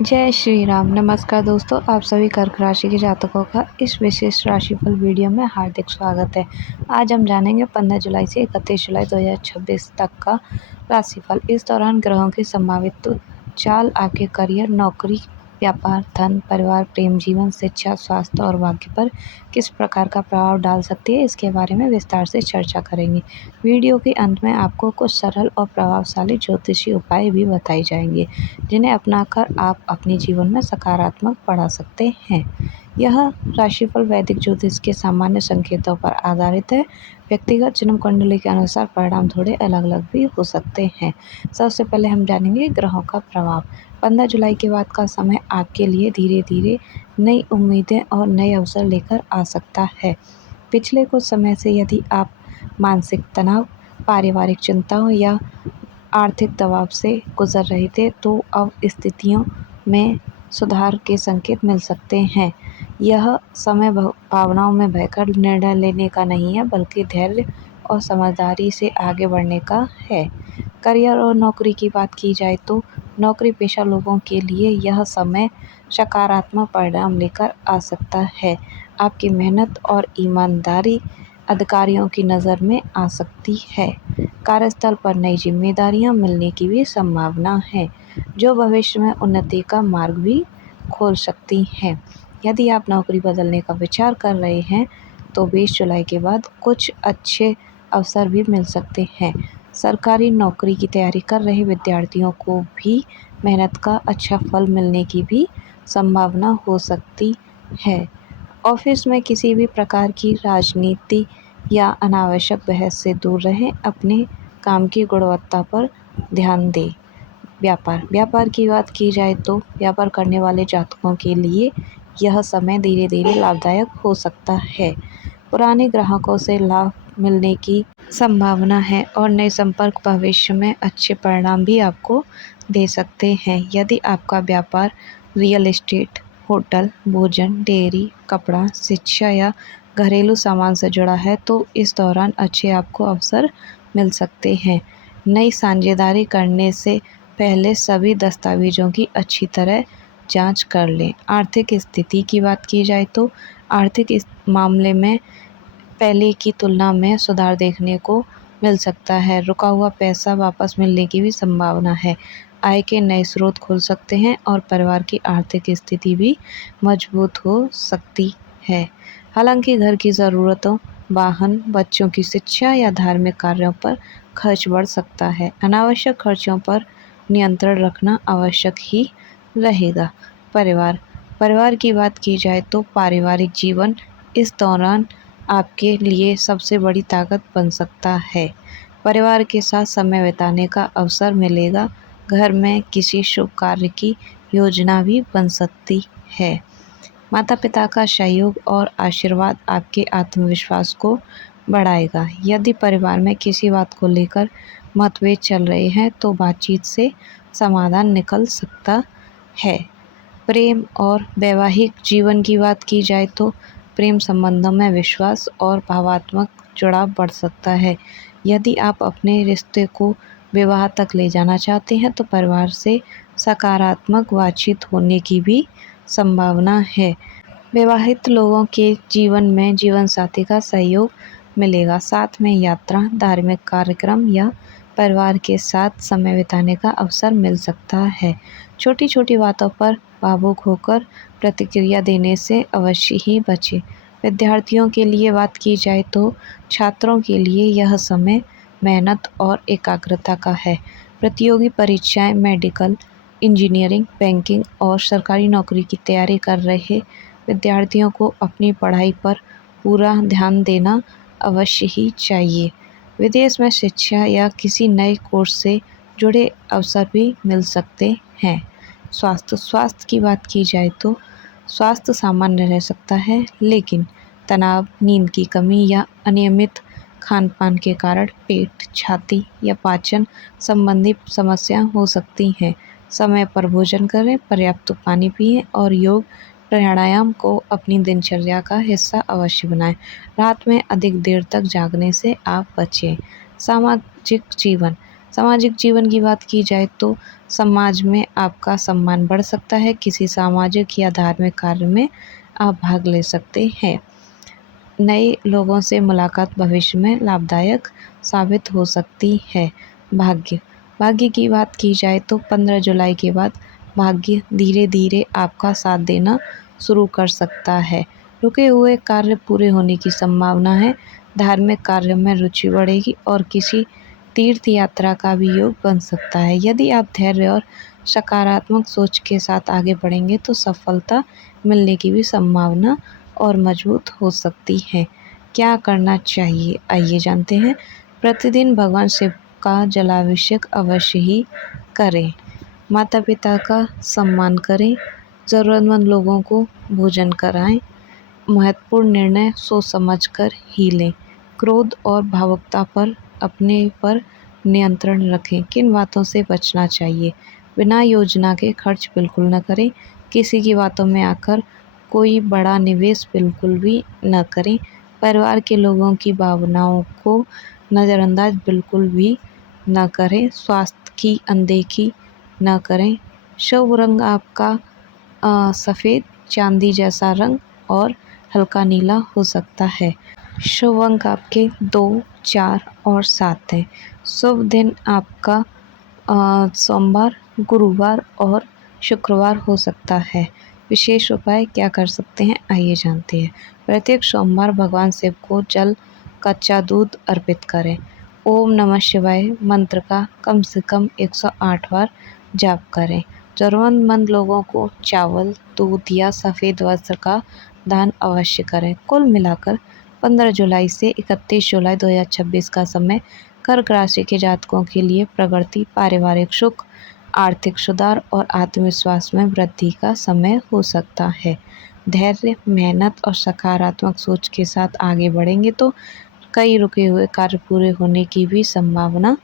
जय श्री राम। नमस्कार दोस्तों, आप सभी कर्क राशि के जातकों का इस विशेष राशिफल वीडियो में हार्दिक स्वागत है। आज हम जानेंगे 15 जुलाई से 31 जुलाई 2026 तक का राशिफल। इस दौरान ग्रहों की संभावित चाल आपके करियर, नौकरी, व्यापार, धन, परिवार, प्रेम जीवन, शिक्षा, स्वास्थ्य और भाग्य पर किस प्रकार का प्रभाव डाल सकती है, इसके बारे में विस्तार से चर्चा करेंगे। वीडियो के अंत में आपको कुछ सरल और प्रभावशाली ज्योतिषी उपाय भी बताए जाएंगे, जिन्हें अपनाकर आप अपने जीवन में सकारात्मक बढ़ा सकते हैं। यह राशिफल वैदिक ज्योतिष के सामान्य संकेतों पर आधारित है। व्यक्तिगत जन्म कुंडली के अनुसार परिणाम थोड़े अलग अलग भी हो सकते हैं। सबसे पहले हम जानेंगे ग्रहों का प्रभाव। 15 जुलाई के बाद का समय आपके लिए धीरे धीरे नई उम्मीदें और नए अवसर लेकर आ सकता है। पिछले कुछ समय से यदि आप मानसिक तनाव, पारिवारिक चिंताओं या आर्थिक दबाव से गुजर रहे थे, तो अब स्थितियों में सुधार के संकेत मिल सकते हैं। यह समय भावनाओं में बहकर निर्णय लेने का नहीं है, बल्कि धैर्य और समझदारी से आगे बढ़ने का है। करियर और नौकरी की बात की जाए तो नौकरी पेशा लोगों के लिए यह समय सकारात्मक परिणाम लेकर आ सकता है। आपकी मेहनत और ईमानदारी अधिकारियों की नज़र में आ सकती है। कार्यस्थल पर नई जिम्मेदारियां मिलने की भी संभावना है, जो भविष्य में उन्नति का मार्ग भी खोल सकती हैं। यदि आप नौकरी बदलने का विचार कर रहे हैं, तो 20 जुलाई के बाद कुछ अच्छे अवसर भी मिल सकते हैं। सरकारी नौकरी की तैयारी कर रहे विद्यार्थियों को भी मेहनत का अच्छा फल मिलने की भी संभावना हो सकती है। ऑफिस में किसी भी प्रकार की राजनीति या अनावश्यक बहस से दूर रहें। अपने काम की गुणवत्ता पर ध्यान दें। व्यापार की बात की जाए तो व्यापार करने वाले जातकों के लिए यह समय धीरे धीरे लाभदायक हो सकता है। पुराने ग्राहकों से लाभ मिलने की संभावना है और नए संपर्क भविष्य में अच्छे परिणाम भी आपको दे सकते हैं। यदि आपका व्यापार रियल एस्टेट, होटल, भोजन, डेयरी, कपड़ा, शिक्षा या घरेलू सामान से जुड़ा है, तो इस दौरान अच्छे आपको अवसर मिल सकते हैं। नई साझेदारी करने से पहले सभी दस्तावेजों की अच्छी तरह जांच कर लें। आर्थिक स्थिति की बात की जाए तो आर्थिक इस मामले में पहले की तुलना में सुधार देखने को मिल सकता है। रुका हुआ पैसा वापस मिलने की भी संभावना है। आय के नए स्रोत खुल सकते हैं और परिवार की आर्थिक स्थिति भी मजबूत हो सकती है। हालांकि घर की ज़रूरतों, वाहन, बच्चों की शिक्षा या धार्मिक कार्यों पर खर्च बढ़ सकता है। अनावश्यक खर्चों पर नियंत्रण रखना आवश्यक ही रहेगा। परिवार की बात की जाए तो पारिवारिक जीवन इस दौरान आपके लिए सबसे बड़ी ताकत बन सकता है। परिवार के साथ समय बिताने का अवसर मिलेगा। घर में किसी शुभ कार्य की योजना भी बन सकती है। माता पिता का सहयोग और आशीर्वाद आपके आत्मविश्वास को बढ़ाएगा। यदि परिवार में किसी बात को लेकर मतभेद चल रहे हैं, तो बातचीत से समाधान निकल सकता है। प्रेम और वैवाहिक जीवन की बात की जाए तो प्रेम संबंधों में विश्वास और भावनात्मक जुड़ाव बढ़ सकता है। यदि आप अपने रिश्ते को विवाह तक ले जाना चाहते हैं, तो परिवार से सकारात्मक बातचीत होने की भी संभावना है। विवाहित लोगों के जीवन में जीवन साथी का सहयोग मिलेगा। साथ में यात्रा, धार्मिक कार्यक्रम या परिवार के साथ समय बिताने का अवसर मिल सकता है। छोटी छोटी बातों पर भावुक होकर प्रतिक्रिया देने से अवश्य ही बचें। विद्यार्थियों के लिए बात की जाए तो छात्रों के लिए यह समय मेहनत और एकाग्रता का है। प्रतियोगी परीक्षाएं, मेडिकल, इंजीनियरिंग, बैंकिंग और सरकारी नौकरी की तैयारी कर रहे विद्यार्थियों को अपनी पढ़ाई पर पूरा ध्यान देना अवश्य ही चाहिए। विदेश में शिक्षा या किसी नए कोर्स से जुड़े अवसर भी मिल सकते हैं। स्वास्थ्य की बात की जाए तो स्वास्थ्य सामान्य रह सकता है, लेकिन तनाव, नींद की कमी या अनियमित खान पान के कारण पेट, छाती या पाचन संबंधी समस्या हो सकती हैं। समय पर भोजन करें, पर्याप्त पानी पिएं और योग प्राणायाम को अपनी दिनचर्या का हिस्सा अवश्य बनाएं। रात में अधिक देर तक जागने से आप बचें। सामाजिक जीवन सामाजिक जीवन की बात की जाए तो समाज में आपका सम्मान बढ़ सकता है। किसी सामाजिक या धार्मिक कार्य में आप भाग ले सकते हैं। नए लोगों से मुलाकात भविष्य में लाभदायक साबित हो सकती है। भाग्य की बात की जाए तो 15 जुलाई के बाद भाग्य धीरे धीरे आपका साथ देना शुरू कर सकता है। रुके हुए कार्य पूरे होने की संभावना है। धार्मिक कार्य में रुचि बढ़ेगी और किसी तीर्थ यात्रा का भी योग बन सकता है। यदि आप धैर्य और सकारात्मक सोच के साथ आगे बढ़ेंगे तो सफलता मिलने की भी संभावना और मजबूत हो सकती है। क्या करना चाहिए, आइए जानते हैं। प्रतिदिन भगवान शिव का जलाभिषेक अवश्य ही करें। माता पिता का सम्मान करें। ज़रूरतमंद लोगों को भोजन कराएं। महत्वपूर्ण निर्णय सोच समझकर ही लें। क्रोध और भावुकता पर अपने पर नियंत्रण रखें। किन बातों से बचना चाहिए? बिना योजना के खर्च बिल्कुल न करें। किसी की बातों में आकर कोई बड़ा निवेश बिल्कुल भी न करें। परिवार के लोगों की भावनाओं को नज़रअंदाज बिल्कुल भी न करें। स्वास्थ्य की अनदेखी न करें। शुभ रंग आपका सफ़ेद, चांदी जैसा रंग और हल्का नीला हो सकता है। शुभ अंक आपके 2, 4 और 7 हैं। शुभ दिन आपका सोमवार, गुरुवार और शुक्रवार हो सकता है। विशेष उपाय क्या कर सकते हैं, आइए जानते हैं। प्रत्येक सोमवार भगवान शिव को जल, कच्चा दूध अर्पित करें। ओम नमः शिवाय मंत्र का कम से कम 108 बार जाप करें। ज़रूरतमंद लोगों को चावल, दूध या सफ़ेद वस्त्र का दान अवश्य करें। कुल मिलाकर 15 जुलाई से 31 जुलाई 2026 का समय कर्क राशि के जातकों के लिए प्रगति, पारिवारिक सुख, आर्थिक सुधार और आत्मविश्वास में वृद्धि का समय हो सकता है। धैर्य, मेहनत और सकारात्मक सोच के साथ आगे बढ़ेंगे तो कई रुके हुए कार्य पूरे होने की भी संभावना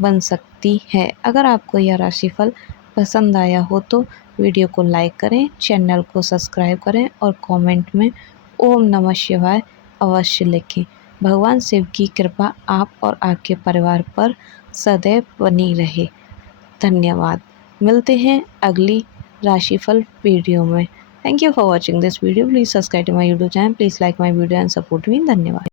बन सकती है। अगर आपको यह राशिफल पसंद आया हो तो वीडियो को लाइक करें, चैनल को सब्सक्राइब करें और कमेंट में ओम नमः शिवाय अवश्य लिखें। भगवान शिव की कृपा आप और आपके परिवार पर सदैव बनी रहे। धन्यवाद। मिलते हैं अगली राशिफल वीडियो में। Thank you for watching this video. Please subscribe to my YouTube channel. Please like my video and support me. धन्यवाद।